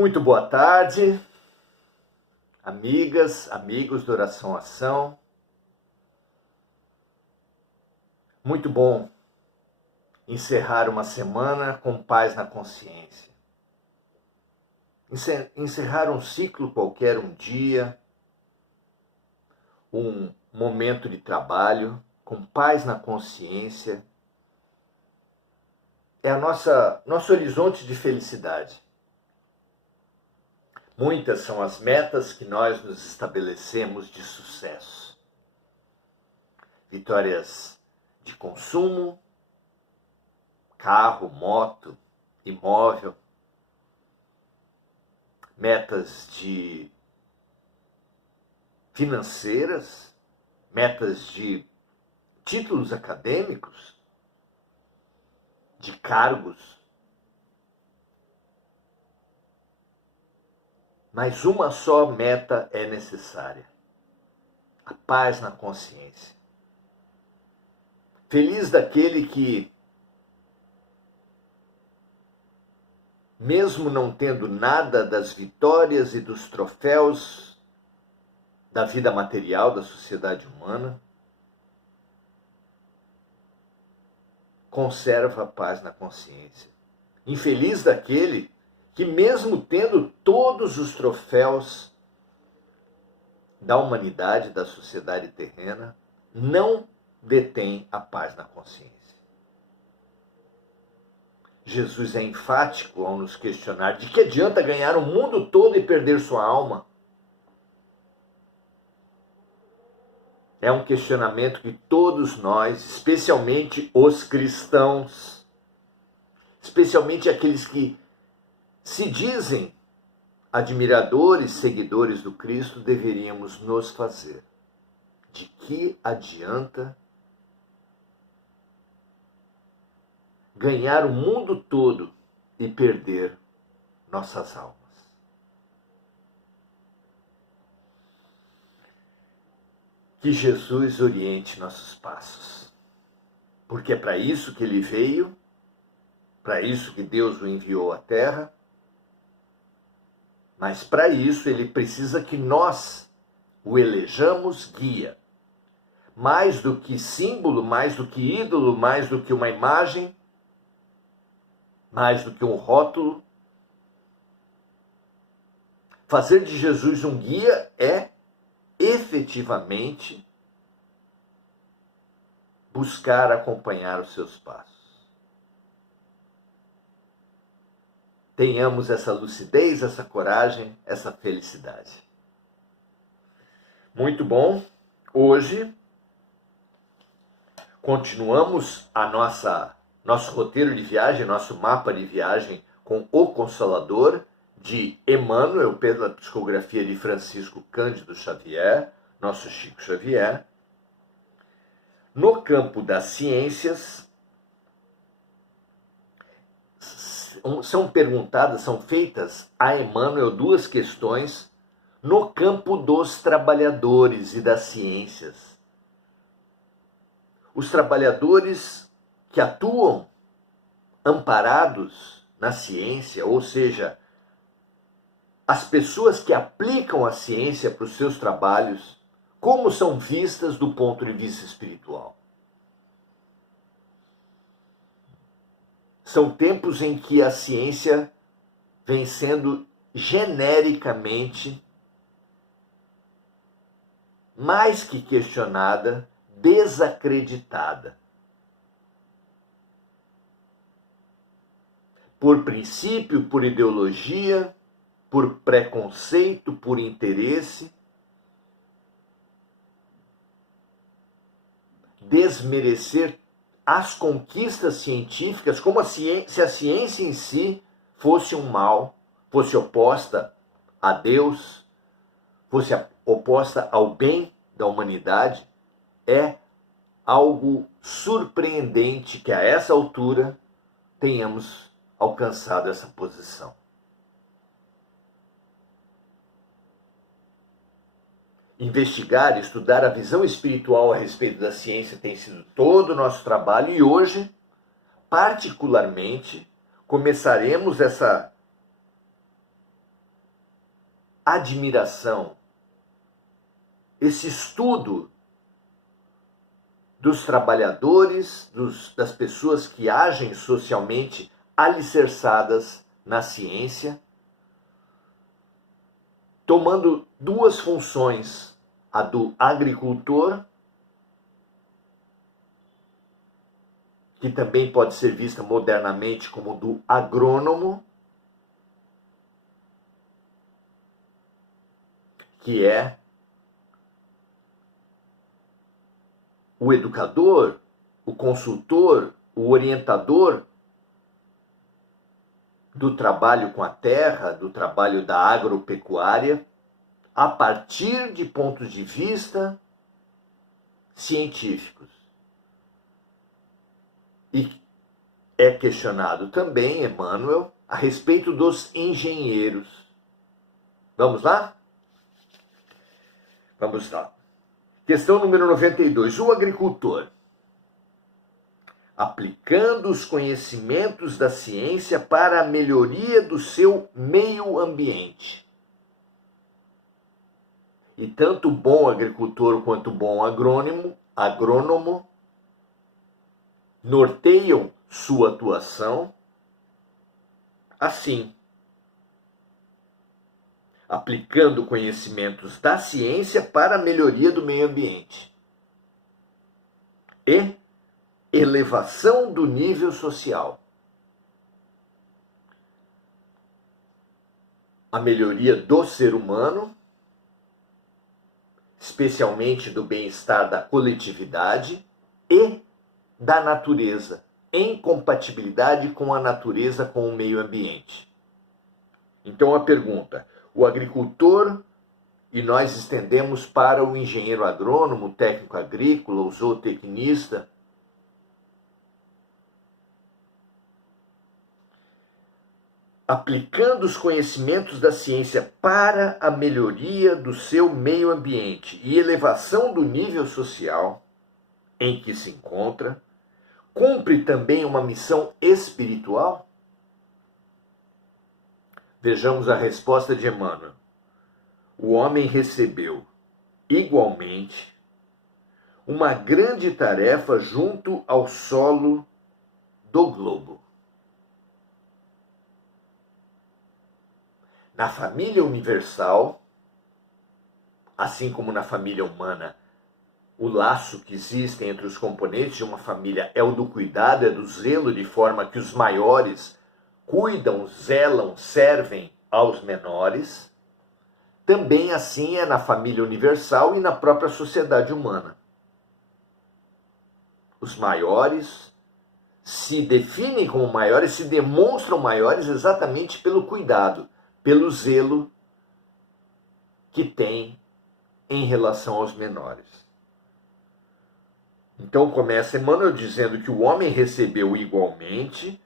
Muito boa tarde, amigas, amigos do Oração Ação. Muito bom encerrar uma semana com paz na consciência. Encerrar um ciclo qualquer, um dia, um momento de trabalho, com paz na consciência, é nosso horizonte de felicidade. Muitas são as metas que nós nos estabelecemos de sucesso. Vitórias de consumo, carro, moto, imóvel, metas de financeiras, metas de títulos acadêmicos, de cargos. Mas uma só meta é necessária: a paz na consciência. Feliz daquele que, mesmo não tendo nada das vitórias e dos troféus da vida material da sociedade humana, conserva a paz na consciência. Infeliz daquele que, mesmo tendo todos os troféus da humanidade, da sociedade terrena, não detém a paz na consciência. Jesus é enfático ao nos questionar: de que adianta ganhar o mundo todo e perder sua alma? É um questionamento que todos nós, especialmente os cristãos, especialmente aqueles que se dizem admiradores, seguidores do Cristo, deveríamos nos fazer. De que adianta ganhar o mundo todo e perder nossas almas? Que Jesus oriente nossos passos, porque é para isso que ele veio, para isso que Deus o enviou à terra, mas para isso ele precisa que nós o elejamos guia. Mais do que símbolo, mais do que ídolo, mais do que uma imagem, mais do que um rótulo. Fazer de Jesus um guia é efetivamente buscar acompanhar os seus passos. Tenhamos essa lucidez, essa coragem, essa felicidade. Muito bom. Hoje continuamos nosso roteiro de viagem, nosso mapa de viagem com O Consolador, de Emmanuel, pela psicografia de Francisco Cândido Xavier, nosso Chico Xavier. No campo das ciências, são feitas a Emmanuel duas questões no campo dos trabalhadores e das ciências. Os trabalhadores que atuam amparados na ciência, ou seja, as pessoas que aplicam a ciência para os seus trabalhos, como são vistas do ponto de vista espiritual? São tempos em que a ciência vem sendo genericamente mais que questionada, desacreditada. Por princípio, por ideologia, por preconceito, por interesse. Desmerecer as conquistas científicas, como se a ciência em si fosse um mal, fosse oposta a Deus, fosse oposta ao bem da humanidade. É algo surpreendente que a essa altura tenhamos alcançado essa posição. Investigar, estudar a visão espiritual a respeito da ciência tem sido todo o nosso trabalho, e hoje, particularmente, começaremos essa admiração, esse estudo dos trabalhadores, das pessoas que agem socialmente alicerçadas na ciência, tomando duas funções, a do agricultor, que também pode ser vista modernamente como do agrônomo, que é o educador, o consultor, o orientador do trabalho com a terra, do trabalho da agropecuária, a partir de pontos de vista científicos. E é questionado também, Emmanuel, a respeito dos engenheiros. Vamos lá? Vamos lá. Questão número 92. O agricultor, aplicando os conhecimentos da ciência para a melhoria do seu meio ambiente. E tanto o bom agricultor quanto o bom agrônomo norteiam sua atuação assim, aplicando conhecimentos da ciência para a melhoria do meio ambiente e elevação do nível social. A melhoria do ser humano, especialmente do bem-estar da coletividade e da natureza, em compatibilidade com a natureza, com o meio ambiente. Então a pergunta, o agricultor, e nós estendemos para o engenheiro agrônomo, técnico agrícola, o zootecnista, aplicando os conhecimentos da ciência para a melhoria do seu meio ambiente e elevação do nível social em que se encontra, cumpre também uma missão espiritual? Vejamos a resposta de Emmanuel. O homem recebeu, igualmente, uma grande tarefa junto ao solo do globo. Na família universal, assim como na família humana, o laço que existe entre os componentes de uma família é o do cuidado, é do zelo, de forma que os maiores cuidam, zelam, servem aos menores. Também assim é na família universal e na própria sociedade humana. Os maiores se definem como maiores, se demonstram maiores exatamente pelo cuidado, pelo zelo que têm em relação aos menores. Então começa Emmanuel dizendo que o homem recebeu igualmente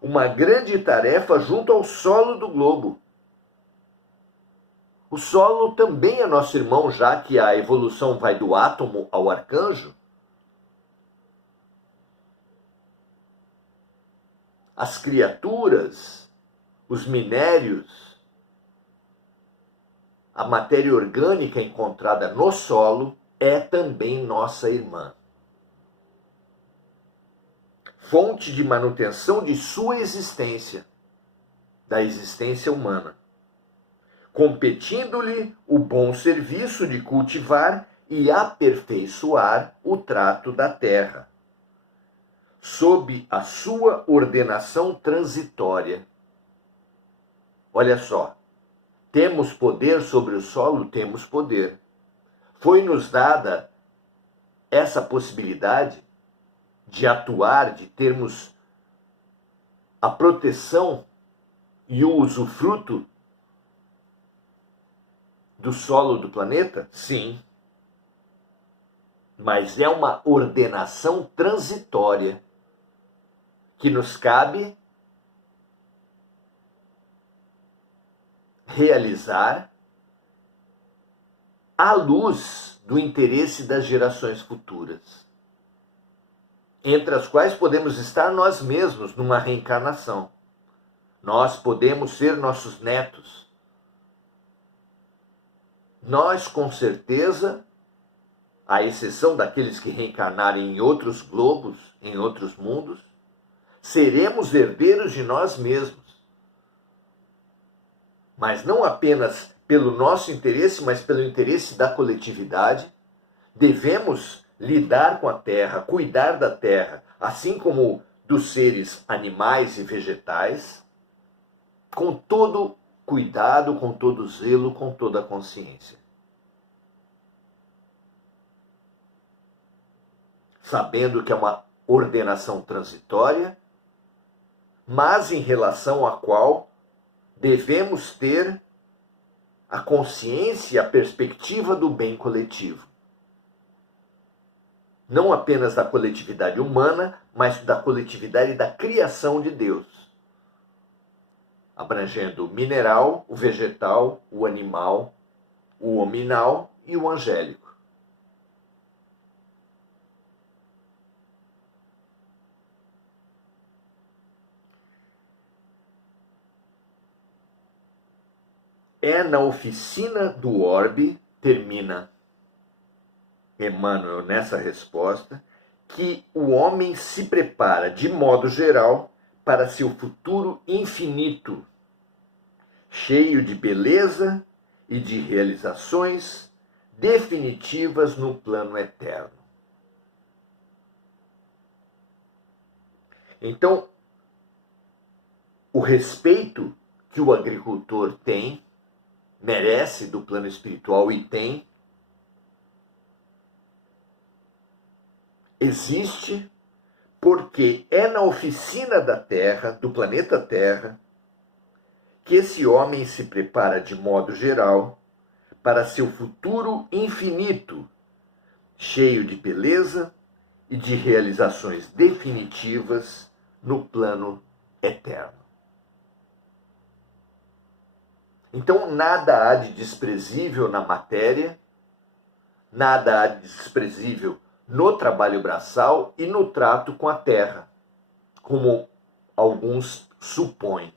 uma grande tarefa junto ao solo do globo. O solo também é nosso irmão, já que a evolução vai do átomo ao arcanjo. As criaturas, os minérios, a matéria orgânica encontrada no solo é também nossa irmã. Fonte de manutenção de sua existência, da existência humana, competindo-lhe o bom serviço de cultivar e aperfeiçoar o trato da terra, sob a sua ordenação transitória. Olha só, temos poder sobre o solo? Temos poder. Foi-nos dada essa possibilidade de atuar, de termos a proteção e o usufruto do solo do planeta? Sim. Mas é uma ordenação transitória que nos cabe realizar à luz do interesse das gerações futuras, entre as quais podemos estar nós mesmos numa reencarnação. Nós podemos ser nossos netos. nós com certeza, à exceção daqueles que reencarnarem em outros globos, em outros mundos, seremos herdeiros de nós mesmos. Mas não apenas pelo nosso interesse, mas pelo interesse da coletividade. Devemos lidar com a terra, cuidar da terra, assim como dos seres animais e vegetais, com todo cuidado, com todo zelo, com toda a consciência. Sabendo que é uma ordenação transitória, mas em relação à qual devemos ter a consciência e a perspectiva do bem coletivo. Não apenas da coletividade humana, mas da coletividade da criação de Deus, abrangendo o mineral, o vegetal, o animal, o hominal e o angélico. É na oficina do orbe, termina Emmanuel nessa resposta, que o homem se prepara, de modo geral, para seu futuro infinito, cheio de beleza e de realizações definitivas no plano eterno. Então, o respeito que o agricultor tem, merece do plano espiritual e tem, existe porque é na oficina da Terra, do planeta Terra, que esse homem se prepara de modo geral para seu futuro infinito, cheio de beleza e de realizações definitivas no plano eterno. Então, nada há de desprezível na matéria, nada há de desprezível no trabalho braçal e no trato com a terra, como alguns supõem.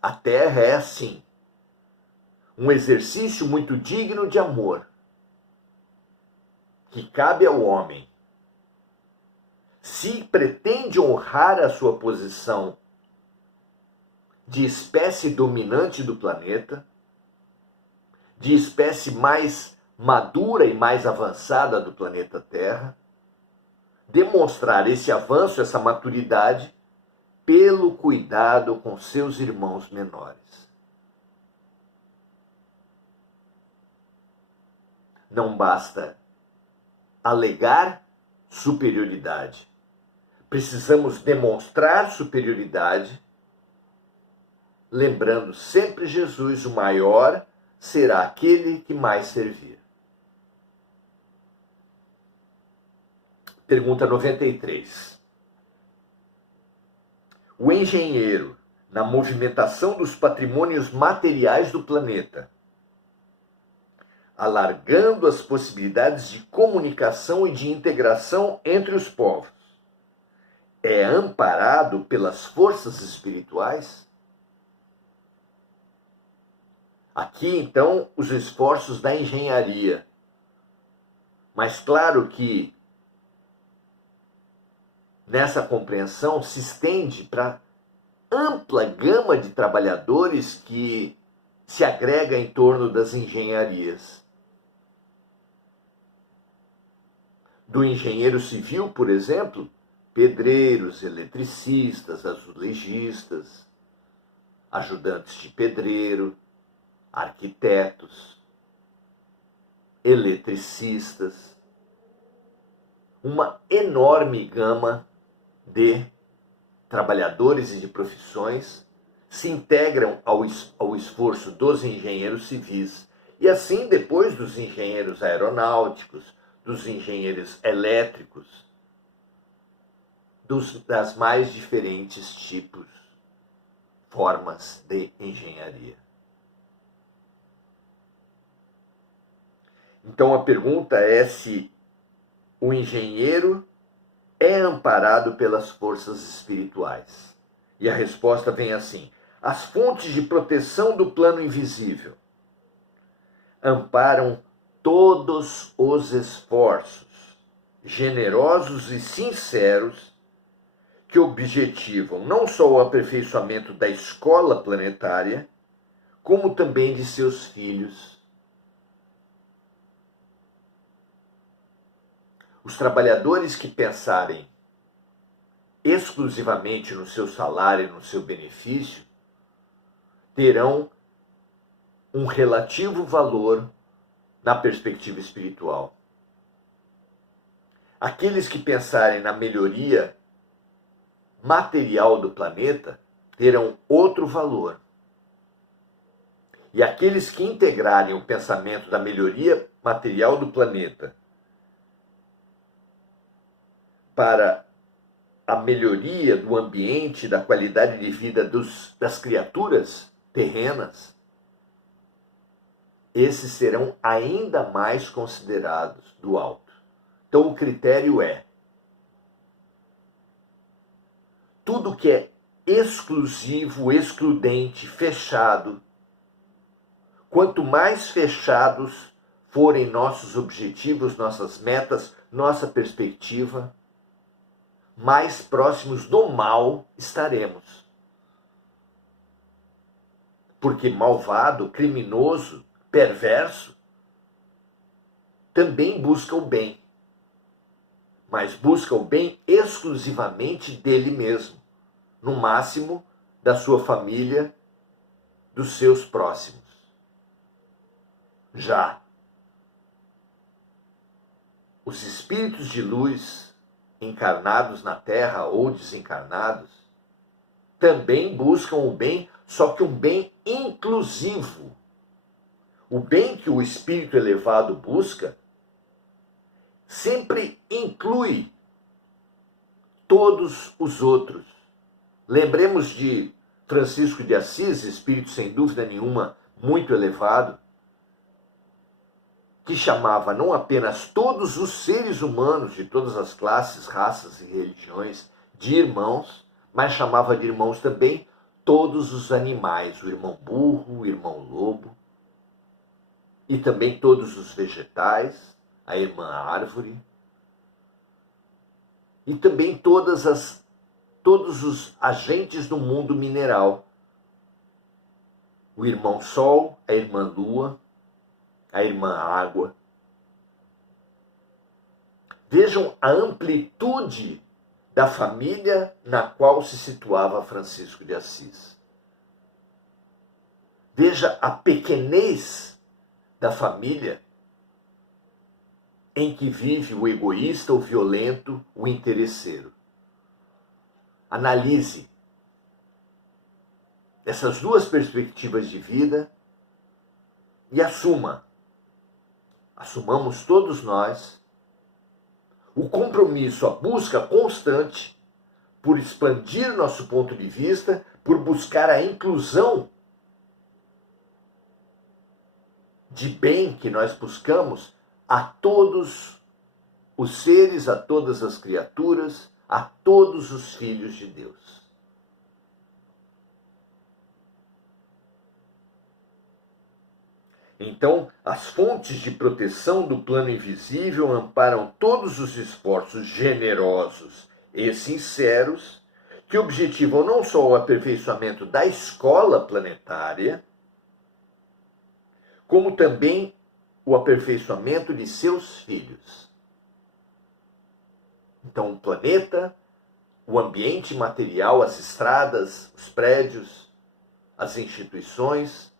A terra é, assim, um exercício muito digno de amor, que cabe ao homem. Se pretende honrar a sua posição de espécie dominante do planeta, de espécie mais madura e mais avançada do planeta Terra, demonstrar esse avanço, essa maturidade, pelo cuidado com seus irmãos menores. Não basta alegar superioridade. Precisamos demonstrar superioridade, lembrando sempre Jesus, o maior será aquele que mais servir. Pergunta 93. O engenheiro, na movimentação dos patrimônios materiais do planeta, alargando as possibilidades de comunicação e de integração entre os povos, é amparado pelas forças espirituais? Aqui, então, os esforços da engenharia. Mas claro que nessa compreensão se estende para ampla gama de trabalhadores que se agrega em torno das engenharias. Do engenheiro civil, por exemplo, pedreiros, eletricistas, azulejistas, ajudantes de pedreiro, arquitetos, eletricistas, uma enorme gama de trabalhadores e de profissões se integram ao esforço dos engenheiros civis. E assim, depois dos engenheiros aeronáuticos, dos engenheiros elétricos, das mais diferentes tipos, formas de engenharia. Então a pergunta é se o engenheiro é amparado pelas forças espirituais. E a resposta vem assim: as fontes de proteção do plano invisível, amparam todos os esforços generosos e sinceros que objetivam não só o aperfeiçoamento da escola planetária, como também de seus filhos. Os trabalhadores que pensarem exclusivamente no seu salário e no seu benefício terão um relativo valor na perspectiva espiritual. Aqueles que pensarem na melhoria material do planeta terão outro valor. E aqueles que integrarem o pensamento da melhoria material do planeta para a melhoria do ambiente, da qualidade de vida das criaturas terrenas, esses serão ainda mais considerados do alto. Então o critério é: tudo que é exclusivo, excludente, fechado, quanto mais fechados forem nossos objetivos, nossas metas, nossa perspectiva, mais próximos do mal estaremos. Porque malvado, criminoso, perverso, também busca o bem, mas busca o bem exclusivamente dele mesmo, no máximo da sua família, dos seus próximos. Já os espíritos de luz, encarnados na Terra ou desencarnados, também buscam o bem, só que um bem inclusivo. O bem que o espírito elevado busca sempre inclui todos os outros. Lembremos de Francisco de Assis, espírito sem dúvida nenhuma muito elevado, que chamava não apenas todos os seres humanos de todas as classes, raças e religiões de irmãos, mas chamava de irmãos também todos os animais, o irmão burro, o irmão lobo, e também todos os vegetais, a irmã árvore, e também todos os agentes do mundo mineral, o irmão sol, a irmã lua, a irmã água. Vejam a amplitude da família na qual se situava Francisco de Assis. Veja a pequenez da família em que vive o egoísta, o violento, o interesseiro. Analise essas duas perspectivas de vida e assumamos todos nós o compromisso, a busca constante por expandir nosso ponto de vista, por buscar a inclusão de bem que nós buscamos a todos os seres, a todas as criaturas, a todos os filhos de Deus. Então, as fontes de proteção do plano invisível amparam todos os esforços generosos e sinceros que objetivam não só o aperfeiçoamento da escola planetária, como também o aperfeiçoamento de seus filhos. Então, o planeta, o ambiente material, as estradas, os prédios, as instituições,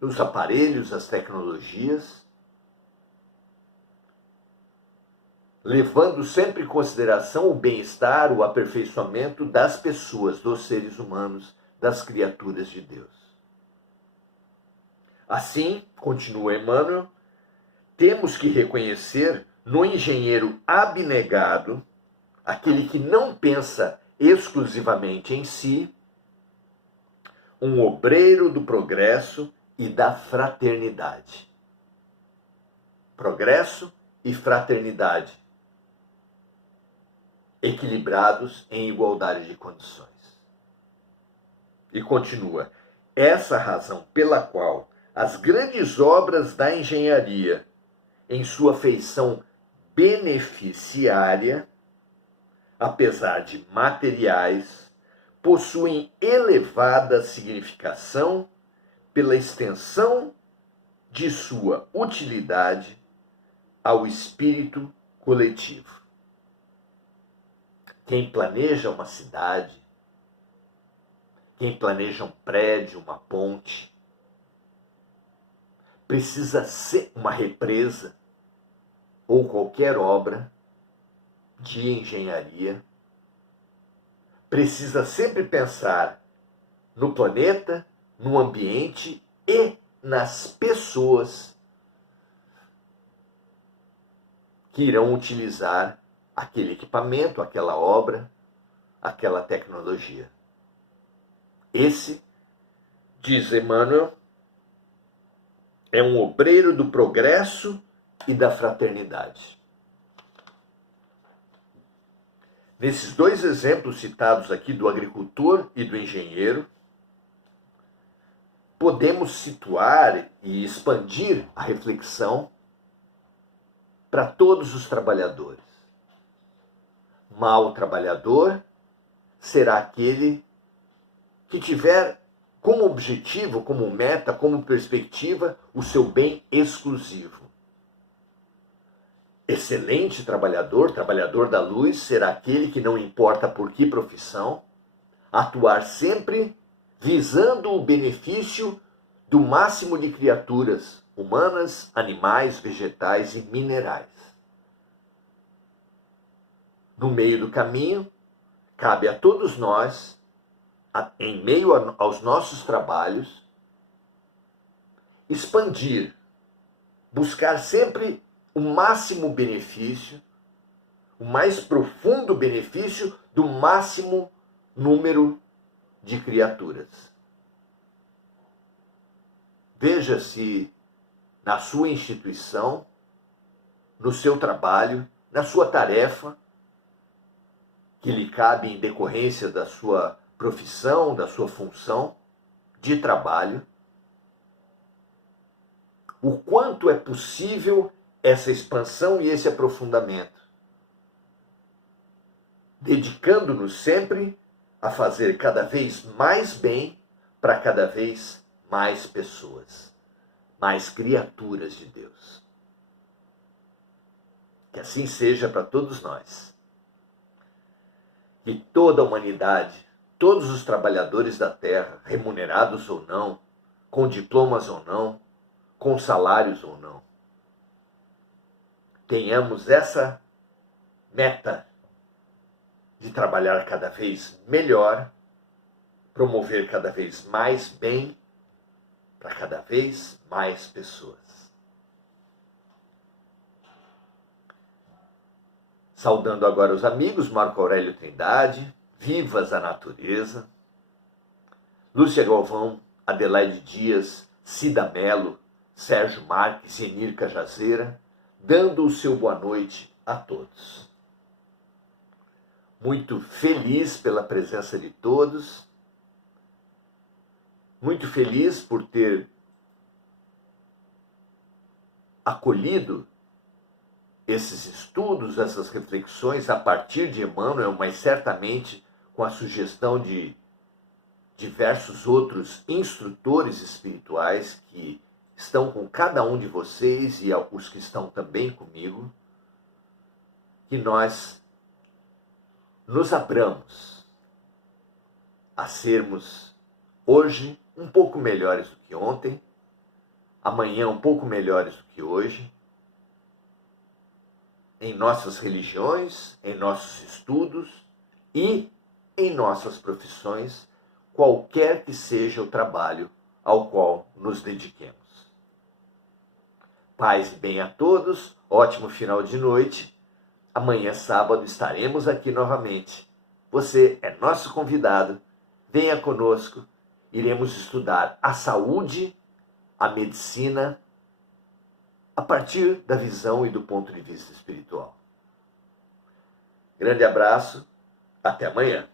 os aparelhos, as tecnologias, levando sempre em consideração o bem-estar, o aperfeiçoamento das pessoas, dos seres humanos, das criaturas de Deus. Assim, continua Emmanuel, temos que reconhecer no engenheiro abnegado, aquele que não pensa exclusivamente em si, um obreiro do progresso e da fraternidade. Progresso e fraternidade, equilibrados em igualdade de condições. E continua, essa razão pela qual as grandes obras da engenharia, em sua feição beneficiária, apesar de materiais, possuem elevada significação pela extensão de sua utilidade ao espírito coletivo. Quem planeja uma cidade, quem planeja um prédio, uma ponte, precisa ser uma represa ou qualquer obra de engenharia, precisa sempre pensar no planeta, no ambiente e nas pessoas que irão utilizar aquele equipamento, aquela obra, aquela tecnologia. Esse, diz Emmanuel, é um obreiro do progresso e da fraternidade. Nesses dois exemplos citados aqui, do agricultor e do engenheiro, podemos situar e expandir a reflexão para todos os trabalhadores. Mau trabalhador será aquele que tiver como objetivo, como meta, como perspectiva, o seu bem exclusivo. Excelente trabalhador, trabalhador da luz, será aquele que, não importa por que profissão, atuar sempre visando o benefício do máximo de criaturas humanas, animais, vegetais e minerais. No meio do caminho, cabe a todos nós, em meio aos nossos trabalhos, expandir, buscar sempre o máximo benefício, o mais profundo benefício do máximo número de criaturas. Veja se na sua instituição, no seu trabalho, na sua tarefa, que lhe cabe em decorrência da sua profissão, da sua função de trabalho, o quanto é possível essa expansão e esse aprofundamento, dedicando-nos sempre a fazer cada vez mais bem para cada vez mais pessoas, mais criaturas de Deus. Que assim seja para todos nós. Que toda a humanidade, todos os trabalhadores da terra, remunerados ou não, com diplomas ou não, com salários ou não, tenhamos essa meta de trabalhar cada vez melhor, promover cada vez mais bem para cada vez mais pessoas. Saudando agora os amigos, Marco Aurélio Trindade, Vivas a Natureza, Lúcia Galvão, Adelaide Dias, Cida Mello, Sérgio Marques e Enir Cajazeira, dando o seu boa noite a todos. Muito feliz pela presença de todos, muito feliz por ter acolhido esses estudos, essas reflexões a partir de Emmanuel, mas certamente com a sugestão de diversos outros instrutores espirituais que estão com cada um de vocês e os que estão também comigo, que nós nos abramos a sermos hoje um pouco melhores do que ontem, amanhã um pouco melhores do que hoje, em nossas religiões, em nossos estudos e em nossas profissões, qualquer que seja o trabalho ao qual nos dediquemos. Paz e bem a todos, ótimo final de noite. Amanhã, sábado, estaremos aqui novamente. Você é nosso convidado, venha conosco, iremos estudar a saúde, a medicina, a partir da visão e do ponto de vista espiritual. Grande abraço, até amanhã.